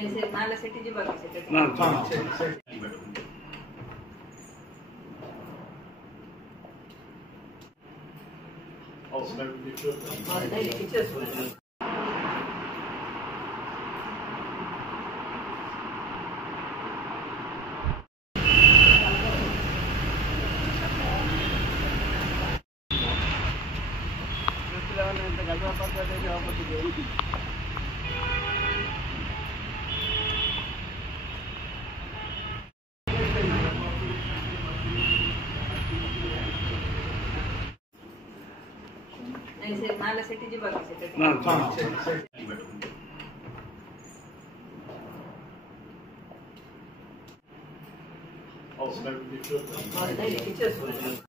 ऐसे नाला सेटी जी बाकी से ना ऐसे नाला सेटी जी बाकी से ना Terus